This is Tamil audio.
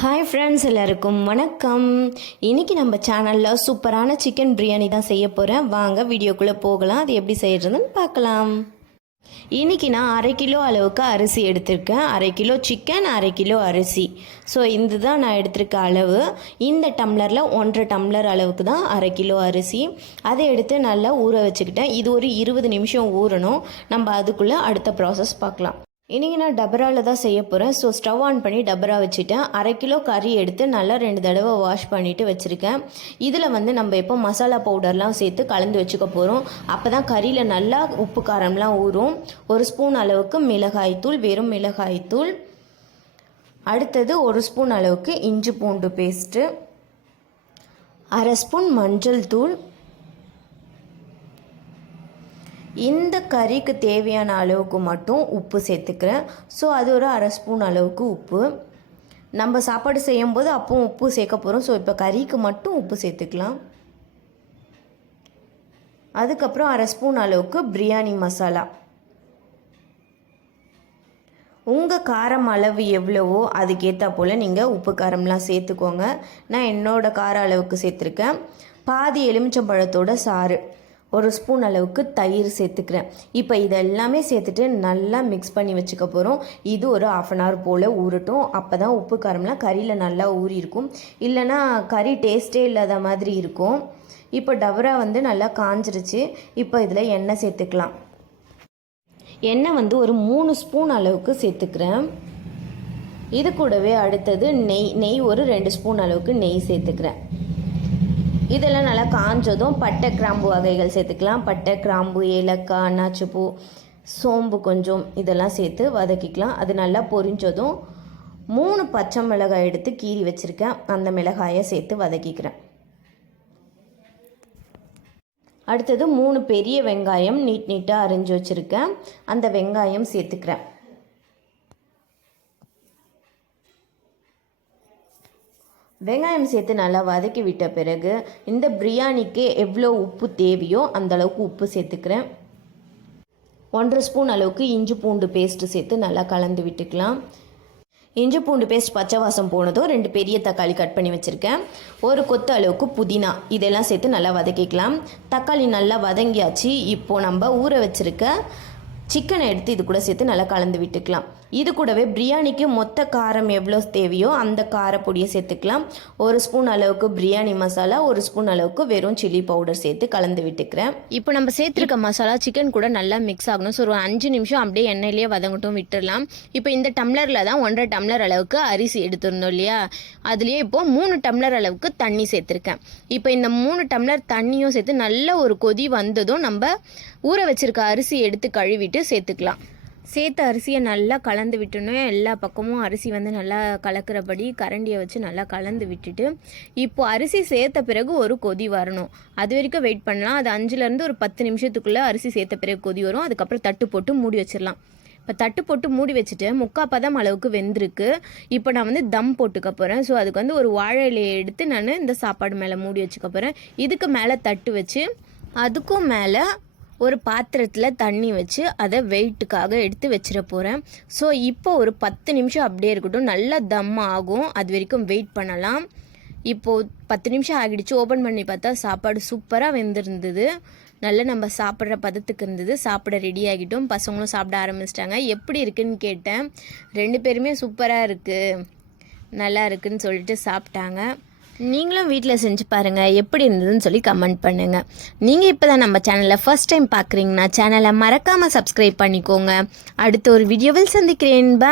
ஹாய் ஃப்ரெண்ட்ஸ், எல்லாருக்கும் வணக்கம். இன்றைக்கி நம்ம சேனலில் சூப்பரான சிக்கன் பிரியாணி தான் செய்ய போகிறேன். வாங்க வீடியோக்குள்ளே போகலாம். அது எப்படி செய்கிறதுன்னு பார்க்கலாம். இன்றைக்கி நான் 1/2 கிலோ அளவுக்கு அரிசி எடுத்திருக்கேன். 1/2 கிலோ சிக்கன், 1/2 கிலோ அரிசி. ஸோ இந்த தான் நான் எடுத்திருக்க அளவு. இந்த டம்ளரில் 1.5 டம்ளர் அளவுக்கு தான் 1/2 கிலோ அரிசி. அதை எடுத்து நல்லா ஊற வச்சுக்கிட்டேன். இது ஒரு 20 நிமிஷம் ஊறணும். நம்ம அதுக்குள்ளே அடுத்த ப்ராசஸ் பார்க்கலாம். இன்றைக்கி நான் டபராவில் தான் செய்ய போகிறேன். ஸோ ஸ்டவ் ஆன் பண்ணி டபரா வச்சுட்டேன். 1/2 கிலோ கறி எடுத்து நல்லா 2 தடவை வாஷ் பண்ணிவிட்டு வச்சுருக்கேன். இதில் நம்ம எப்போ மசாலா பவுடர்லாம் சேர்த்து கலந்து வச்சுக்க போகிறோம். அப்போ தான் கறியில் நல்லா உப்பு காரம்லாம் ஊறும். 1 ஸ்பூன் அளவுக்கு மிளகாய்த்தூள், வெறும் மிளகாய்த்தூள். அடுத்தது 1 ஸ்பூன் அளவுக்கு இஞ்சி பூண்டு பேஸ்ட்டு, 1/2 ஸ்பூன் மஞ்சள் தூள். இந்த கறிக்கு தேவையான அளவுக்கு மட்டும் உப்பு சேர்த்துக்கிறேன். ஸோ அது ஒரு 1/2 ஸ்பூன் அளவுக்கு உப்பு. நம்ம சாப்பாடு செய்யும்போது அப்பவும் உப்பு சேர்க்க போகிறோம். ஸோ இப்போ கறிக்கு மட்டும் உப்பு சேர்த்துக்கலாம். அதுக்கப்புறம் 1/2 ஸ்பூன் அளவுக்கு பிரியாணி மசாலா. உங்கள் காரம் அளவு எவ்வளவோ அதுக்கேற்ற போல் நீங்கள் உப்பு காரம்லாம் சேர்த்துக்கோங்க. நான் என்னோடய கார அளவுக்கு சேர்த்துருக்கேன். பாதி எலுமிச்சம்பழத்தோட சாறு, 1 ஸ்பூன் அளவுக்கு தயிர் சேர்த்துக்கிறேன். இப்போ இதெல்லாமே சேர்த்துட்டு நல்லா மிக்ஸ் பண்ணி வச்சுக்க போகிறோம். இது ஒரு 1/2 hour போல் ஊறட்டும். அப்போ தான் உப்பு காரம்லாம் கறியில் நல்லா ஊறியிருக்கும். இல்லைனா கறி டேஸ்ட்டே இல்லாத மாதிரி இருக்கும். இப்போ டபரா நல்லா காஞ்சிருச்சு. இப்போ இதில் எண்ணெய் சேர்த்துக்கலாம். எண்ணெய் ஒரு 3 ஸ்பூன் அளவுக்கு சேர்த்துக்கிறேன். இது கூடவே அடுத்தது நெய் ஒரு 2 ஸ்பூன் அளவுக்கு நெய் சேர்த்துக்கிறேன். இதெல்லாம் நல்லா காஞ்சதும் பட்டை கிராம்பு வகைகள் சேர்த்துக்கலாம். பட்டை, கிராம்பு, ஏலக்காய், அன்னாச்சிப்பூ, சோம்பு கொஞ்சம், இதெல்லாம் சேர்த்து வதக்கிக்கலாம். அது நல்லா பொரிஞ்சதும் 3 பச்சை மிளகாய் எடுத்து கீறி வச்சுருக்கேன். அந்த மிளகாயை சேர்த்து வதக்கிக்கிறேன். அடுத்தது 3 பெரிய வெங்காயம் நீட்டாக அரிஞ்சு வச்சுருக்கேன். அந்த வெங்காயம் சேர்த்துக்கிறேன். வெங்காயம் சேர்த்து நல்லா வதக்கி விட்ட பிறகு இந்த பிரியாணிக்கு எவ்வளோ உப்பு தேவையோ அந்தளவுக்கு உப்பு சேர்த்துக்கிறேன். 1/2 ஸ்பூன் அளவுக்கு இஞ்சி பூண்டு பேஸ்ட்டு சேர்த்து நல்லா கலந்து விட்டுக்கலாம். இஞ்சி பூண்டு பேஸ்ட் பச்சை வாசம் போனதும் 2 பெரிய தக்காளி கட் பண்ணி வச்சுருக்கேன். 1 கொத்து அளவுக்கு புதினா, இதெல்லாம் சேர்த்து நல்லா வதக்கிக்கலாம். தக்காளி நல்லா வதங்கியாச்சு. இப்போது நம்ம ஊற வச்சுருக்க சிக்கனை எடுத்து இது கூட சேர்த்து நல்லா கலந்து விட்டுக்கலாம். இது கூடவே பிரியாணிக்கு மொத்த காரம் எவ்வளோ தேவையோ அந்த காரப்பொடியை சேர்த்துக்கலாம். 1 ஸ்பூன் அளவுக்கு பிரியாணி மசாலா, 1 ஸ்பூன் அளவுக்கு வெறும் சில்லி பவுடர் சேர்த்து கலந்து விட்டுக்கிறேன். இப்போ நம்ம சேர்த்துருக்க மசாலா சிக்கன் கூட நல்லா மிக்ஸ் ஆகணும். ஸோ ஒரு 5 நிமிஷம் அப்படியே எண்ணெயிலேயே வதங்கட்டும் விட்டுடலாம். இப்போ இந்த டம்ளரில் தான் 1.5 டம்ளர் அளவுக்கு அரிசி எடுத்துருந்தோம் இல்லையா, அதுலேயே இப்போது 3 டம்ளர் அளவுக்கு தண்ணி சேர்த்துருக்கேன். இப்போ இந்த 3 டம்ளர் தண்ணியும் சேர்த்து நல்ல ஒரு கொதி வந்ததும் நம்ம ஊற வச்சுருக்க அரிசி எடுத்து கழுவிட்டு சேர்த்துக்கலாம். சேர்த்து அரிசியை நல்லா கலந்து விட்டுணும். எல்லா பக்கமும் அரிசி நல்லா கலக்கிறபடி கரண்டியை வச்சு நல்லா கலந்து விட்டுட்டு, இப்போது அரிசி சேர்த்த பிறகு ஒரு கொதி வரணும். அது வரைக்கும் வெயிட் பண்ணலாம். அது 5லேருந்து ஒரு 10 நிமிஷத்துக்குள்ளே அரிசி சேர்த்த பிறகு கொதி வரும். அதுக்கப்புறம் தட்டு போட்டு மூடி வச்சிடலாம். இப்போ தட்டு போட்டு மூடி வச்சுட்டு 3/4 பதம் அளவுக்கு வெந்திருக்கு. இப்போ நான் தம் போட்டுக்க போகிறேன். ஸோ அதுக்கு ஒரு வாழை இலையை எடுத்து நான் இந்த சாப்பாடு மேலே மூடி வச்சுக்க போகிறேன். இதுக்கு மேலே தட்டு வச்சு அதுக்கும் மேலே ஒரு பாத்திரத்தில் தண்ணி வச்சு அதை வெயிட்டுக்காக எடுத்து வச்சிட போகிறேன். ஸோ இப்போ ஒரு 10 நிமிஷம் அப்படியே இருக்கட்டும். நல்லா தம் ஆகும். அது வரைக்கும் வெயிட் பண்ணலாம். இப்போது 10 நிமிஷம் ஆகிடுச்சு. ஓப்பன் பண்ணி பார்த்தா சாப்பாடு சூப்பராக வெந்திருந்தது. நல்லா நம்ம சாப்பிட்ற பதத்துக்கு இருந்தது. சாப்பிட ரெடி ஆகிட்டோம். பசங்களும் சாப்பிட ஆரம்பிச்சிட்டாங்க. எப்படி இருக்குன்னு கேட்டேன். 2 பேருமே சூப்பராக இருக்குது, நல்லா இருக்குதுன்னு சொல்லிட்டு சாப்பிட்டாங்க. நீங்களும் வீட்டில் செஞ்சு பாருங்கள், எப்படி இருந்ததுன்னு சொல்லி கமெண்ட் பண்ணுங்கள். நீங்கள் இப்போ தான் நம்ம சேனலில் ஃபர்ஸ்ட் டைம் பார்க்குறீங்கன்னா சேனலை மறக்காமல் சப்ஸ்கிரைப் பண்ணிக்கோங்க. அடுத்த ஒரு வீடியோவில் சந்திக்கிறேன்.